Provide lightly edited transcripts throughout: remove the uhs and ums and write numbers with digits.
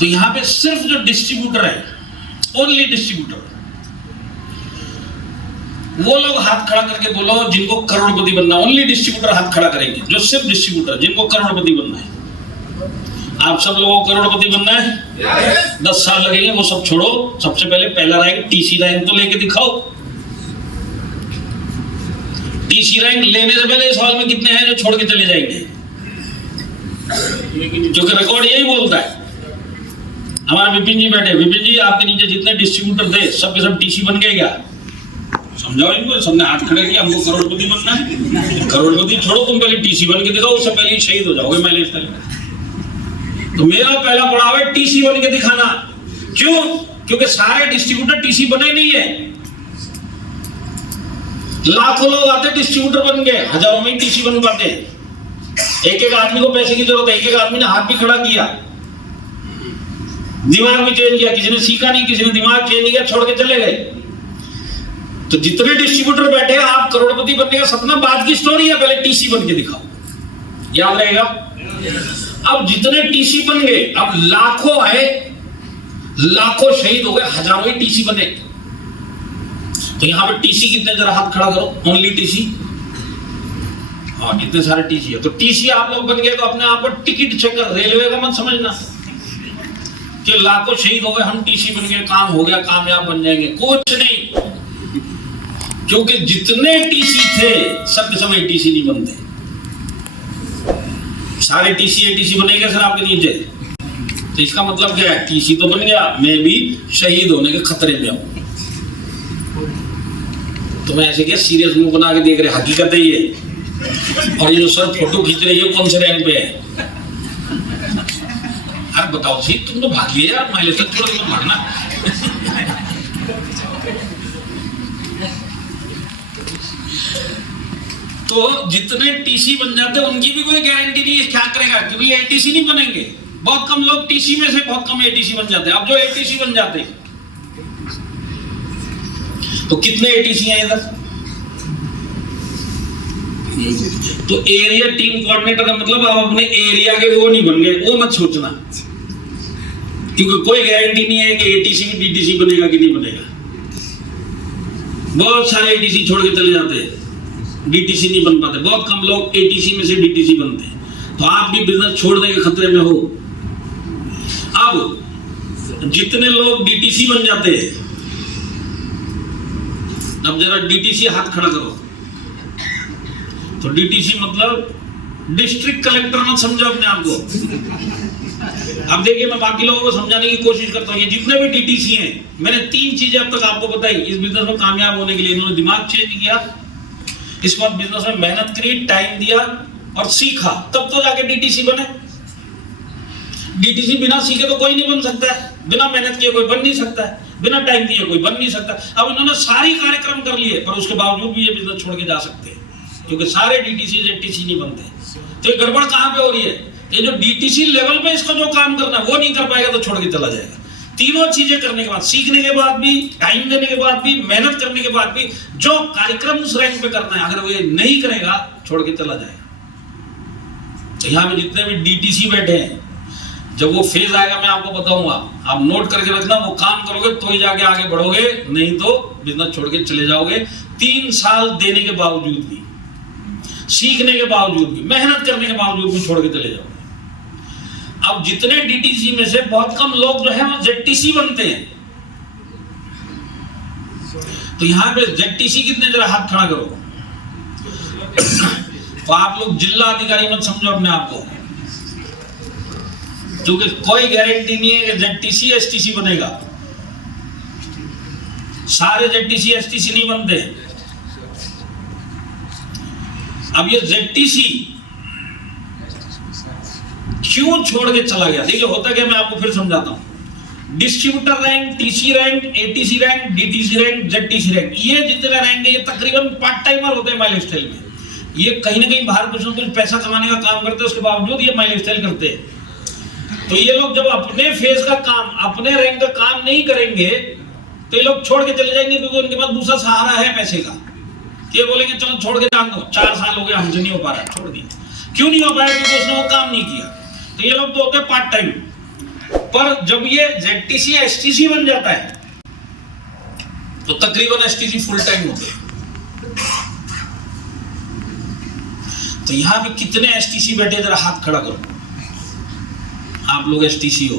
तो यहां पे सिर्फ जो डिस्ट्रीब्यूटर है, ओनली डिस्ट्रीब्यूटर, वो लोग हाथ खड़ा करके बोलो जिनको करोड़पति बनना। ओनली डिस्ट्रीब्यूटर हाथ खड़ा करेंगे, जो सिर्फ डिस्ट्रीब्यूटर जिनको करोड़पति बनना है। आप सब लोगों को करोड़पति बनना है? 10 साल लगेंगे, वो सब छोड़ो। सबसे पहले पहला रैंक टीसी रैंक तो लेके दिखाओ। टीसी रैंक लेने से पहले इस हॉल में कितने हैं जो छोड़ के चले जाएंगे? क्योंकि रिकॉर्ड यही बोलता है। हमारे विपिन जी बैठे, विपिन जी आपके नीचे जितने डिस्ट्रीब्यूटर थे सबके सब टीसी बन गए क्या? समझाओ इनको। सबने हाथ खड़े किया, हमको करोड़पति बनना है। करोड़पति छोड़ो, तुम पहले टीसी बन के दिखाओ, उससे पहले शहीद हो जाओगे माइलेज स्टाइल में। तो मेरा पहला पड़ाव है टीसी बन के दिखाना। क्यों? क्योंकि सारे डिस्ट्रीब्यूटर टीसी बने नहीं है। लाखों लोग आते डिस्ट्रीब्यूटर बन गए, हजारों में टीसी बन पाते हैं। एक एक आदमी को पैसे की जरूरत है। एक एक आदमी ने हाथ भी खड़ा किया, दिमाग भी चेंज किया। किसी ने सीखा नहीं, किसी ने दिमाग चेंज किया, छोड़ के चले गए। तो जितने डिस्ट्रीब्यूटर बैठे हैं, आप करोड़पति बनने का सपना बाद की स्टोरी है, पहले टीसी बन के दिखाओ। याद रहेगा? अब जितने टीसी बन गए, अब लाखों आए, लाखों शहीद हो गए, हजारों ही टीसी बने। तो यहां पे टीसी कितने, जरा हाथ खड़ा करो। ओनली टीसी, हाँ इतने सारे टीसी है। तो टीसी आप लोग बन गए तो अपने आप को टिकट चेकर, रेलवे का मत समझना कि लाखों शहीद हो गए, हम टीसी बन गए, काम हो गया, कामयाब बन जाएंगे। कुछ नहीं, क्योंकि जितने टीसी थे सब के समय टीसी नहीं बनते। सारे टीसी एटीसी बनेंगे सर आपके नीचे, तो इसका मतलब क्या है? टीसी तो बन गया, मैं भी शहीद होने के खतरे में हूं। तो मैं ऐसे क्या सीरियस मुंह बना के देख रहे, हकीकत है ये। और ये जो सर फोटो खींच रहे हैं कौन से रैंक पे है? अरे बताओ जी, तुम तो भाग लिए यार, माइलेज तक थोड़ा तो भागना। तो जितने टीसी बन जाते हैं उनकी भी कोई गारंटी नहीं है क्या करेगा, क्योंकि एटीसी नहीं बनेंगे। बहुत कम लोग टीसी में से, बहुत कम एटीसी बन जाते हैं। अब जो एटीसी बन जाते हैं, तो कितने एटीसी हैं इधर? तो एरिया टीम कोऑर्डिनेटर का मतलब आप अपने एरिया के वो नहीं बन गए, वो मत सोचना, क्योंकि कोई गारंटी नहीं है कि एटीसी भी डीटीसी बनेगा कि नहीं बनेगा। बहुत सारे एटीसी छोड़ के चले जाते हैं, डीटीसी नहीं बन पाते। बहुत कम लोग एटीसी में से डीटीसी बनते हैं। तो आप भी बिजनेस छोड़ने के खतरे में हो। अब जितने लोग डीटीसी बन जाते हैं, अब जरा डीटीसी हाथ खड़ा करो। तो डीटीसी मतलब डिस्ट्रिक्ट कलेक्टर मत समझो अपने आप को। अब देखिए, मैं बाकी लोगों को समझाने की कोशिश करता हूँ। ये जितने भी डीटीसी हैं, मैंने 3 चीजें अब तक आपको बताई। इस बिजनेस में कामयाब होने के लिए इन्होंने दिमाग चेंज किया, इसके बाद बिजनेस में मेहनत करी, टाइम दिया और सीखा, तब तो जाके डीटीसी बने। डीटीसी बिना सीखे तो कोई नहीं बन सकता है, बिना मेहनत किए कोई बन नहीं सकता है, बिना टाइम दिए कोई बन नहीं सकता। अब इन्होंने सारी कार्यक्रम कर लिए, पर उसके बावजूद भी ये बिजनेस छोड़ के जा सकते हैं, क्योंकि सारे डीटीसी एटीसी नहीं बनते। तो ये गड़बड़ कहां पे हो रही है? ये जो डीटीसी लेवल पे इसको जो काम करना है वो नहीं कर पाएगा तो छोड़ के चला जाएगा। तीनों चीजें करने के बाद, सीखने के बाद भी, टाइम देने के बाद भी, मेहनत करने के बाद भी, जो कार्यक्रम उस रैंक पे करना है, अगर वो ये नहीं करेगा छोड़ के चला जाएगा। तो यहाँ पे जितने भी डीटीसी बैठे हैं, जब वो फेज आएगा मैं आपको बताऊंगा, आप नोट करके रखना। वो काम करोगे तो ही जाके आगे बढ़ोगे, नहीं तो बिजनेस छोड़ के चले जाओगे। 3 साल देने के बावजूद भी, सीखने के बावजूद भी, मेहनत करने के बावजूद भी छोड़ के चले जाओगे। अब जितने डीटीसी में से बहुत कम लोग जो है वो जेडटीसी बनते हैं। तो यहां पे जेडटीसी कितने, जरा हाथ खड़ा करो। तो आप लोग जिला अधिकारी मत समझो अपने आप को, क्योंकि कोई गारंटी नहीं है कि जेडटीसी एसटीसी बनेगा। सारे जेडटीसी एसटीसी नहीं बनते। अब ये जेडटीसी क्यों छोड़ के चला गया? देखिए होता क्या, मैं आपको फिर समझाता हूं। Distributor rank, TC rank, ATC rank, DTC rank, ZTC rank, ये जितने रैंक है ये तकरीबन पार्ट टाइमर होते हैं माइलेज स्टाइल में। ये कहीं ना कहीं बाहर कुछ ना कुछ पैसा कमाने का काम करते हैं, उसके बावजूद ये माइलेज स्टाइल करते हैं। तो ये लोग जब अपने फेज का काम, अपने रैंक का काम नहीं करेंगे तो ये लोग छोड़ के चले जाएंगे, क्योंकि उनके पास दूसरा सहारा है पैसे का। ये बोलेंगे चलो छोड़ के जान दो, 4 साल हो गए हमसे नहीं हो पा रहा, छोड़ दिए। क्यों नहीं हो पाया? क्योंकि उसने वो काम नहीं किया। तो ये लोग तो होते हैं पार्ट टाइम। पर जब ये ZTC या STC बन जाता है तो तकरीबन STC फुल टाइम होते हैं। तो यहां पे कितने STC बैठे, जरा हाथ खड़ा करो। आप लोग STC हो,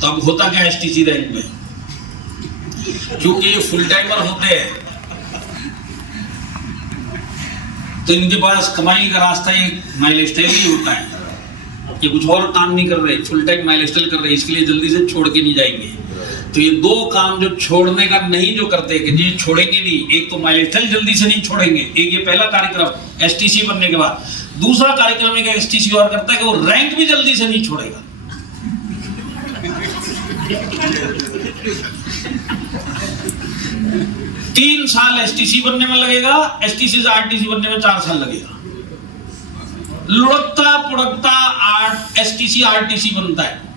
तो अब होता क्या STC रैंक में, क्योंकि ये फुल टाइमर होते हैं तो इनके पास कमाई का रास्ता ये माइलस्टाइल ही होता है। ये कुछ और काम नहीं कर रहे, फुल टाइम माइलस्टाइल कर रहे, इसके लिए जल्दी से छोड़ के नहीं जाएंगे। तो ये दो काम जो छोड़ने का नहीं जो करते कि ये छोड़ेंगे नहीं, एक तो माइलस्टाइल जल्दी से नहीं छोड़ेंगे, एक ये पहला कार्यक्रम STC बनने के बाद। दूसरा कार्यक्रम एक STC और करता है कि वो रैंक भी जल्दी से नहीं छोड़ेगा। 3 साल STC बनने में लगेगा, STC से RTC बनने में 4 साल लगेगा। लुढ़कता पुढ़कता STC RTC बनता है।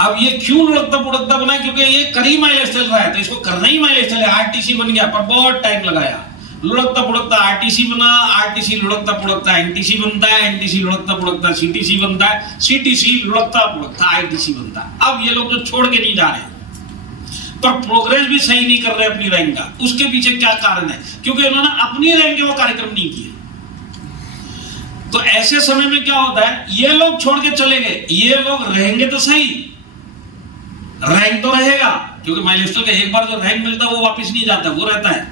अब ये क्यों लुढ़कता पुढ़कता बना, क्योंकि ये करी माइलस्टाइल रहा है तो इसको करना ही माइलस्टाइल है। RTC बन गया पर बहुत टाइम लगाया। लुढ़कता पुढ़कता RTC बना, RTC लुढ़कता पुढ़कता NTC बनता है, NTC लुढ़कता पुढ़कता CTC बनता है, CTC लुढ़कता पुढ़कता ITC बनता है। अब ये लोग जो छोड़ के नहीं जा रहे पर प्रोग्रेस भी सही नहीं कर रहे अपनी रैंक का, उसके पीछे क्या कारण है? क्योंकि उन्होंने अपनी रैंक के वो कार्यक्रम नहीं किए। तो ऐसे समय में क्या होता है, ये लोग छोड़ के चले गए, ये लोग रहेंगे तो सही, रैंक तो रहेगा, क्योंकि माइलस्टोन का एक बार जो रैंक मिलता है वो वापस नहीं जाता, वो रहता है,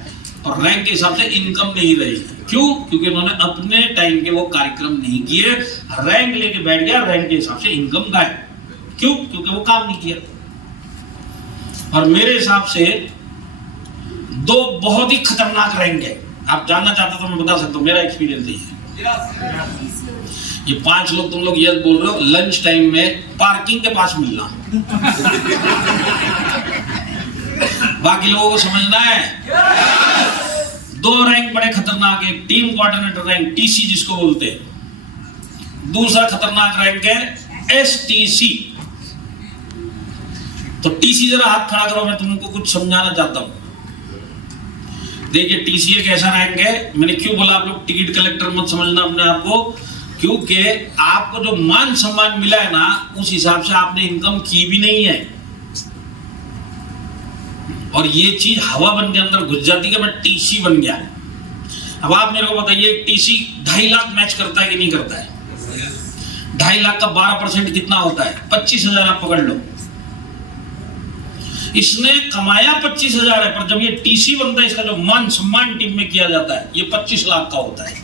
और रैंक के हिसाब से इनकम नहीं रहेगी। क्यों? क्योंकि उन्होंने अपने टाइम के वो कार्यक्रम नहीं किए, रैंक लेके बैठ गया, रैंक के हिसाब से इनकम गायब। क्यों? क्योंकि वो काम नहीं किया। और मेरे हिसाब से 2 बहुत ही खतरनाक रैंक है। आप जानना चाहते तो मैं बता सकता हूं, मेरा एक्सपीरियंस यही है। ये 5 लोग तुम लोग यस बोल रहे हो, लंच टाइम में पार्किंग के पास मिलना। बाकी लोगों को समझना है। 2 रैंक बड़े खतरनाक है, टीम कोऑर्डिनेटर रैंक TC जिसको बोलते हैं। दूसरा खतरनाक रैंक है STC। तो TC जरा हाथ खड़ा करो, मैं तुमको कुछ समझाना चाहता हूं। देखिए TC एक ऐसा रैंक है, मैंने क्यों बोला आप लोग टिकट कलेक्टर मत समझना अपने आप को, क्योंकि आपको जो मान सम्मान मिला है ना उस हिसाब से आपने इनकम की भी नहीं है, और ये चीज हवा बन के अंदर घुस जाती है। मैं TC बन गया। अब आप मेरे को बताइए TC 2.5 लाख मैच करता है कि नहीं करता है? 2.5 लाख का 12% कितना होता है? 25,000 आप पकड़ लो। इसने कमाया 25,000 है, पर जब ये TC बनता है इसका जो मान सम्मान टीम में किया जाता है ये 25 लाख का होता है।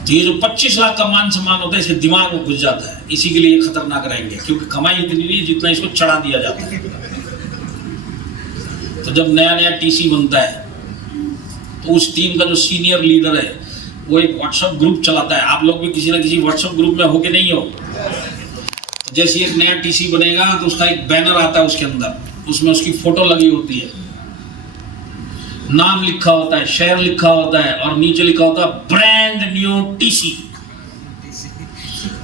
तो ये जो 25 लाख का मान सम्मान होता है इसके दिमाग में घुस जाता है, इसी के लिए खतरनाक रहेंगे, क्योंकि कमाई इतनी नहीं जितना इसको चढ़ा दिया जाता है। तो जब नया नया TC बनता है तो उस टीम का जो सीनियर लीडर है वो एक व्हाट्सएप ग्रुप चलाता है। आप लोग भी किसी ना किसी व्हाट्सएप ग्रुप में हो के नहीं हो? जैसे एक नया TC बनेगा तो उसका एक बैनर आता है, उसके अंदर उसमें उसकी फोटो लगी होती है, नाम लिखा होता है, शहर लिखा होता है, और नीचे लिखा होता है ब्रांड न्यू TC।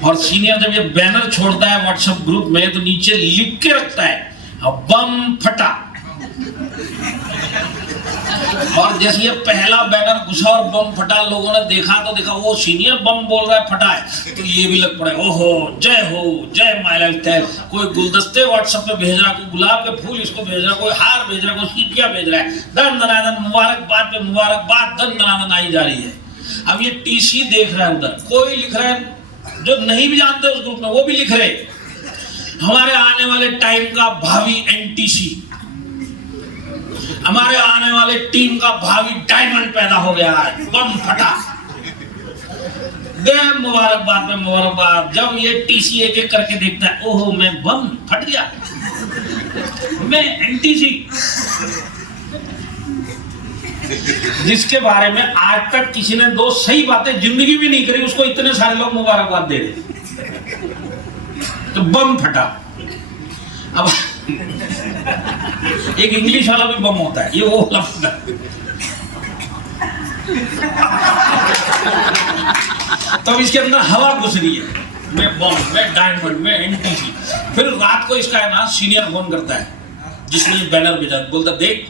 और सीनियर जब ये बैनर छोड़ता है व्हाट्सएप ग्रुप में तो नीचे लिख के रखता है बम फटा। और जैसे ये पहला बैनर घुसा और बम फटा, लोगों ने देखा तो देखा वो सीनियर बम बोल रहा है फटा है, तो ये भी लग पड़े ओहो जय माइलस्टाइल। कोई गुलदस्ते व्हाट्सएप पे भेज रहा, कोई गुलाब के फूल इसको भेज रहा, कोई हार भेज रहा, कोई सीटियां भेज रहा है, दन दनादन मुबारकबाद पे मुबारकबाद दन दनादन आई जा रही है। अब ये TC देख रहा है, उधर कोई लिख रहा है जो नहीं भी जानते उस ग्रुप में, वो भी लिख रहे हमारे आने वाले टाइम का भावी NTC, हमारे आने वाले टीम का भावी डायमंड पैदा हो गया है, बम फटा। दे मुबारकबाद में मुबारकबाद। जब ये TC एक एक करके देखता है, ओहो मैं बम फट गया, मैं NTC, जिसके बारे में आज तक किसी ने 2 सही बातें जिंदगी भी नहीं करी, उसको इतने सारे लोग मुबारकबाद दे रहे, तो बम फटा। अब एक इंग्लिश वाला भी बम होता है, ये वो लफ्ज है। तो इसके अंदर हवा घुस रही है, मैं बम, मैं डायमंड, मैं NTC। फिर रात को इसका है ना सीनियर फोन करता है जिसने बैनर भेजा, बोलता देख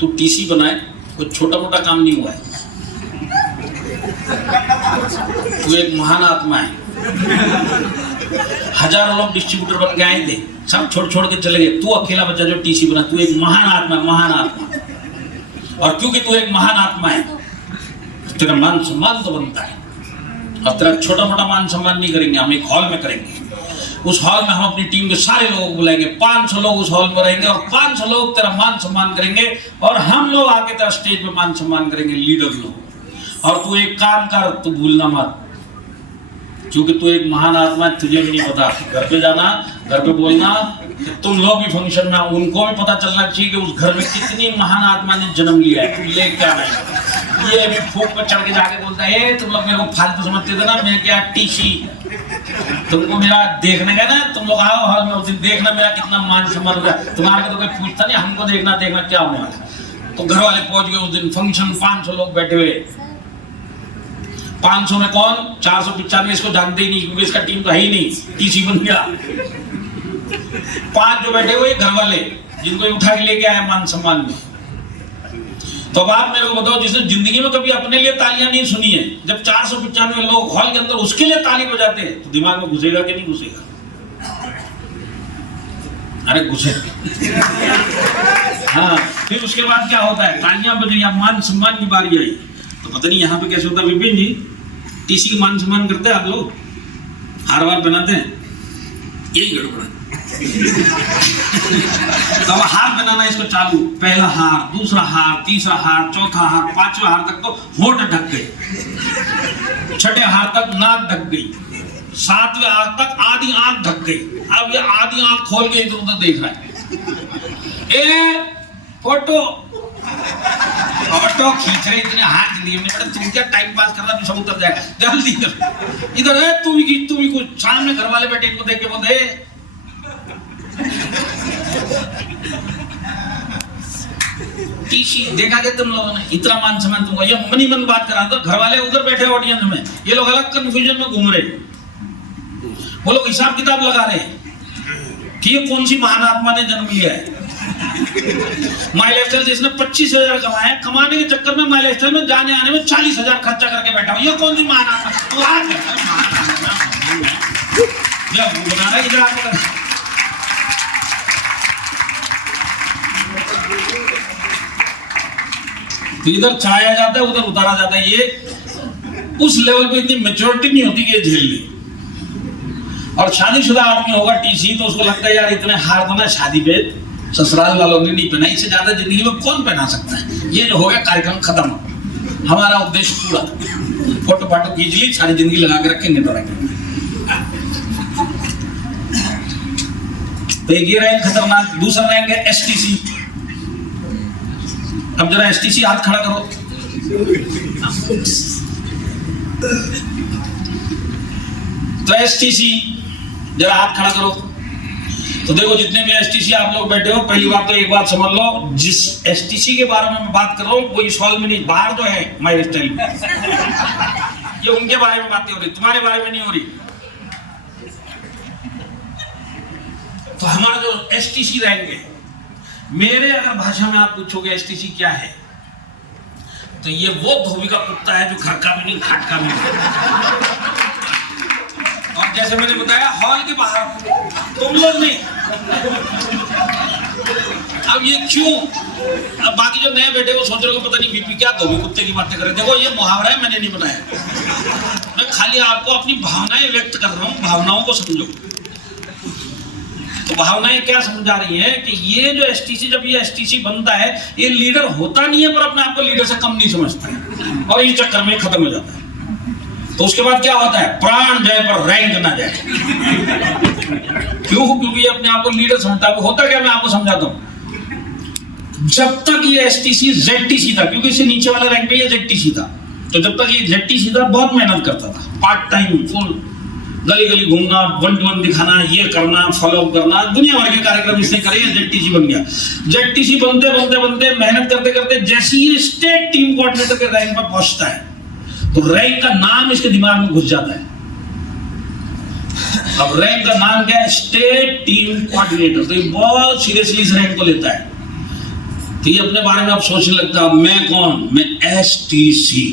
तू TC बनाए, कोई छोटा मोटा काम नहीं हुआ है, तू एक महान आत्मा है। हजारों लोग डिस्ट्रीब्यूटर बन के आए थे, सब छोड़ के चले गए, तू अकेला बच्चा जो टीसी बना। तू एक महान आत्मा, महान आत्मा। और क्योंकि तू एक महान आत्मा है, तेरा मान सम्मान तो बनता है। अब तेरा छोटा मोटा मान सम्मान नहीं करेंगे, हम एक हॉल में करेंगे। उस हॉल में हम अपनी टीम के सारे लोगों को बुलाएंगे, 500 लोग उस हॉल में रहेंगे और 500 लोग तेरा मान सम्मान करेंगे और हम लोग आके तेरा स्टेज पे मान सम्मान करेंगे, लीडर लोग। और तू एक काम कर, तू भूलना मत, क्योंकि तू एक महान आत्मा है, तुझे भी नहीं पता। घर पे जाना, घर पे बोलना कि तुम लोग भी फंक्शन में, उनको भी पता चलना चाहिए कि उस घर में कितनी महान आत्मा ने जन्म लिया है। तू ले क्या नहीं, ये भी फूक पर चढ़ के जाके बोलता है तुम लोग मेरे को फालतू समझते थे ना, मैं क्या टीसी, तुमको मेरा देखने का ना, तुम लोग आओ हॉल में उस दिन देखना मेरा कितना मान सम्मान हो गया। तुम्हारे को तो कोई पूछता नहीं, हमको देखना क्या होने वाला। तो घर वाले पहुंच गए उस दिन फंक्शन, 500 लोग बैठे हुए। 500 में कौन, 495 इसको जानते ही नहीं, क्योंकि इसका टीम तो है ही नहीं, टीसी बन गया। 5 जो बैठे हुए घर वाले, जिनको उठा के लेके आए मान सम्मान में। तो अब आप मेरे को बताओ, जिसने जिंदगी में कभी अपने लिए तालियां नहीं सुनी है, जब 495 लोग हॉल के अंदर उसके लिए ताली बजाते हैं, तो दिमाग में घुसेगा कि नहीं घुसेगा? अरे घुसे। हाँ, फिर उसके बाद क्या होता है, तालियां बजी, अब मान सम्मान की बारी आई। तो पता नहीं यहाँ पे कैसे होता है विपिन जी, टीसी की मान सम्मान करते हैं आप लोग, हार वार बनाते हैं, यही गड़बड़ है। तो अब हार बनाना इसको चालू, पहला हार, दूसरा हार, तीसरा हार, चौथा हार, 5वां हार तक तो होठ ढक गए, 6ठे हार तक नाक ढक गई, 7वें हार तक आधी आंख ढक गई। अब ये आधी आंख खोल के इधर उधर देख रहा है, ए फोटो फोटो खींच रहे, इतने हाथ जिंदगी में बड़ा, तुम क्या टाइम पास कर रहा, तू सब उतर जाएगा, जल्दी कर इधर है, तू भी कुछ। सामने घर वाले बेटे इनको देख के बोलते टीसी देखा कि तुम लोगों ने इतना मान सम्मान, तुमको ये मनी मन बात करा था। घर वाले उधर बैठे ऑडियंस में, ये लोग अलग कंफ्यूजन में घूम रहे, वो लोग हिसाब किताब लगा रहे कि ये कौन सी महान आत्मा ने जन्म लिया है। माई लाइफस्टाइल जिसने 25,000 कमाए, कमाने के चक्कर में माई लाइफस्टाइल में जाने आने में 40,000 खर्चा करके बैठा हुआ, ये कौन सी महान आत्मा बना रहा इधर आपको। इधर चढ़ाया जाता है, उधर उतारा जाता है। ये उस लेवल पे इतनी मैच्योरिटी नहीं होती कि ये झेल ले। और शादीशुदा आदमी होगा टीसी, तो उसको लगता है यार इतने हार तो ना शादी पे ससुराल वालों ने नहीं पहना, इससे ज्यादा जिंदगी में कौन पहना सकता है। ये जो हो गया कार्यक्रम खत्म, हमारा उद्देश्य पूरा, फोटो फाटो खींच ली, सारी जिंदगी लगा के रखेंगे तो रखेंगे। तो एक ये रैंक खतरनाक। दूसरा रैंक है एसटीसी। अब जरा एसटीसी हाथ खड़ा करो। तो एसटीसी जरा हाथ खड़ा करो। तो देखो जितने भी एसटीसी आप लोग बैठे हो, पहली बात तो एक बात समझ लो, जिस एसटीसी के बारे में मैं बात कर रहा हूँ वो इस हॉल में नहीं, बाहर जो है माई स्टाइल में, ये उनके बारे में बातें हो रही, तुम्हारे बारे में नहीं हो रही। तो हमारा जो एसटीसी रहेंगे, मेरे अगर भाषा में आप पूछोगे एसटीसी क्या है, तो ये वो धोबी का कुत्ता है जो घर का भी नहीं घाट का भी नहीं। और जैसे मैंने बताया हॉल के बाहर तुम लोग नहीं। अब ये क्यों, अब बाकी जो नए बैठे वो सोच रहे हो पता नहीं बीपी क्या धोबी कुत्ते की बातें करे। देखो ये मुहावरा है, मैंने नहीं बनाया, मैं खाली आपको अपनी भावनाएं व्यक्त कर रहा हूँ, भावनाओं को समझो। तो भावनाएं क्या समझा रही है कि ये जो एसटीसी, जब ये एसटीसी बनता है, ये लीडर होता नहीं है, पर अपने आप को लीडर से कम नहीं समझता है और इस चक्कर में खत्म हो जाता है। तो उसके बाद क्या होता है, प्राण जाए पर रैंक ना जाए। क्यों? क्योंकि ये अपने आप को लीडर समझता है। होता क्या, मैं आपको समझाता हूं। जब तक ये एसटीसी जेडटीसी था, क्योंकि इससे नीचे वाला रैंक पे ये जेडटीसी था, तो जब तक ये जेडटीसी था बहुत मेहनत करता था, पार्ट टाइम फुल, गली गली घूमना, 1-to-1 दिखाना, ये करना, फॉलो करना, दुनिया भर के कार्यक्रम इसने करे, जेडटीसी बन गया। जेडटीसी बनते बनते बनते मेहनत करते करते जैसे ये स्टेट टीम कोऑर्डिनेटर के रैंक पर पहुंचता है, तो रैंक का नाम इसके दिमाग में घुस जाता है। अब रैंक का नाम क्या है, स्टेट टीम कोऑर्डिनेटर। तो ये बहुत सीरियसली इस रैंक को लेता है। तो ये अपने बारे में अब सोचने लगता है, मैं कौन, मैं एसटीसी।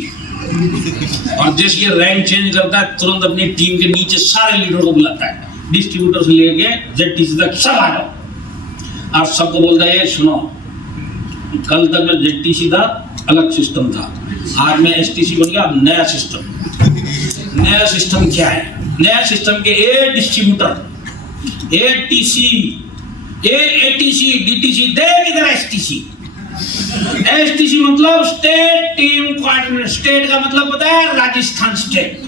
और जैसे ये रैंक चेंज करता है तुरंत अपनी टीम के नीचे सारे लीडर को बुलाता है, डिस्ट्रीब्यूटर से लेके जेडटीसी तक सब आ जाओ। आप सबको बोलता है ये सुनो, कल तक में जेडटीसी था, अलग सिस्टम था, आज में एसटीसी बन गया, अब नया सिस्टम। नया सिस्टम क्या है? नया सिस्टम के ए डिस्ट्रीब्यूटर, ए टीसी, ए एटीसी, डीटीसी, दे इधर एसटीसी। एसटीसी मतलब स्टेट टीम कोऑर्डिनेटर। स्टेट का मतलब पता है? राजस्थान स्टेट।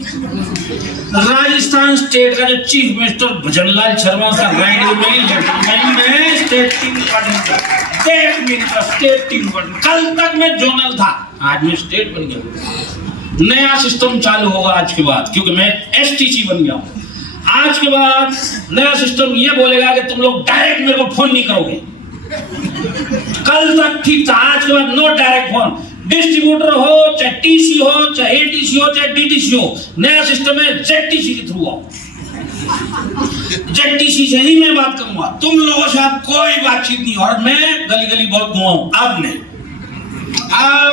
राजस्थान स्टेट का जो चीफ मिनिस्टर भजनलाल शर्मा का रैंक में state team coordinator, state team coordinator. कल तक में जोनल था, आज में स्टेट बन गया। नया सिस्टम चालू होगा आज के बाद, क्योंकि मैं एसटीसी बन गया हूं। आज के बाद नया सिस्टम ये बोलेगा कि तुम लोग डायरेक्ट मेरे को फोन नहीं करोगे। कल तक ठीक था, आज के बाद नो डायरेक्ट फोन। डिस्ट्रीब्यूटर हो, चाहे टीसी हो, चाहे एटीसी हो, चाहे डीटीसी हो, नया सिस्टम है जेडटीसी के थ्रू आओ। जेडटीसी से ही मैं बात करूंगा, तुम लोगों से आप कोई बातचीत नहीं। और मैं गली गली बहुत घुमाऊं, अब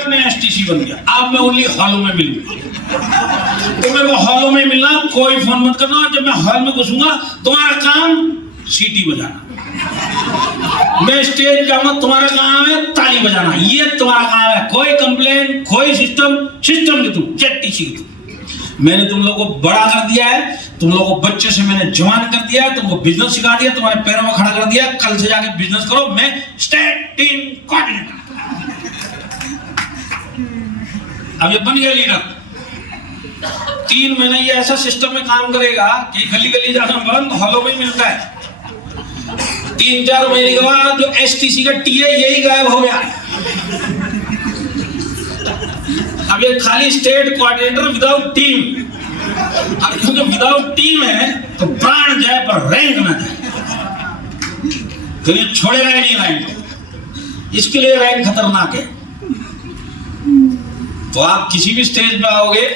मैं एसटीसी बन गया, अब मैं ओनली हॉलों में मिलूंगा। तो मेरे को हॉलों में मिलना, कोई फोन मत करना। जब मैं हॉल में घुसूंगा तुम्हारा काम सीटी बजाना, मैं स्टेज जाऊंगा तुम्हारा काम है ताली बजाना, ये तुम्हारा काम है। कोई कंप्लेन, कोई सिस्टम के थ्रू, जेडटीसी के थ्रू। मैंने तुम लोगों को बड़ा कर दिया है, तुम लोगों को बच्चे से मैंने जवान कर दिया है, तुमको बिजनेस सिखा दिया, तुम्हारे पैरों में खड़ा कर दिया। कल से जाके बिजनेस करो, मैं स्टेट टीम कोऑर्डिनेटर। अब ये बन गया लीडर। 3 महीने ये ऐसा सिस्टम में काम करेगा कि गली गली जाना बंद, हॉलों में मिलता है। 3-4 महीने के बाद जो एसटीसी का टीए यही गायब हो गया। अब ये खाली स्टेट कोऑर्डिनेटर विदाउट टीम। और क्योंकि विदाउट टीम है तो प्राण जाए पर रैंक ना जाए, तो ये छोड़ेगा ही नहीं रैंक। इसके लिए रैंक खतरनाक है। तो आप किसी भी स्टेज पे आओगे,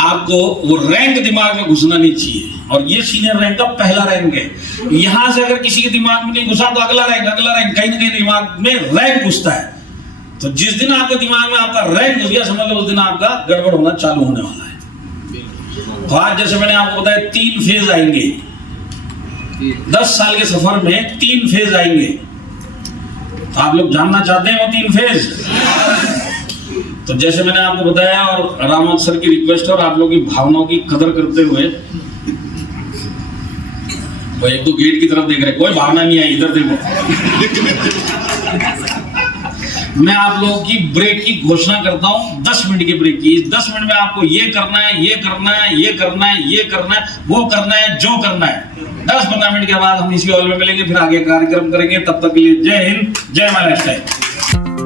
आपको वो रैंक दिमाग में घुसना नहीं चाहिए। और ये सीनियर रैंक का पहला रैंक है। यहां से अगर किसी के दिमाग में नहीं घुसा तो अगला रैंक कहीं ना कहीं दिमाग में रैंक घुसता है। तो जिस दिन आपके दिमाग में आपका रैंक घुस गया, समझ लो उस दिन आपका गड़बड़ होना चालू होने वाला है। तो आज जैसे मैंने आपको बताया 3 फेज आएंगे 10 साल के सफर में, 3 फेज आएंगे। तो आप लोग जानना चाहते हैं वो 3 फेज? तो जैसे मैंने आपको बताया और रामत सर की रिक्वेस्ट और आप लोगों की भावनाओं की कदर करते हुए, वो एक तो गेट की तरफ देख रहे, कोई भावना नहीं आई, इधर देखो। मैं आप लोगों की ब्रेक की घोषणा करता हूं, 10 मिनट की ब्रेक की। इस 10 मिनट में आपको ये करना है, ये करना है, ये करना है, ये करना है, वो करना है, जो करना है। 10-15 मिनट के बाद हम इसी हॉल में मिलेंगे, फिर आगे कार्यक्रम करेंगे। तब तक के लिए जय हिंद, जय महाराष्ट्र।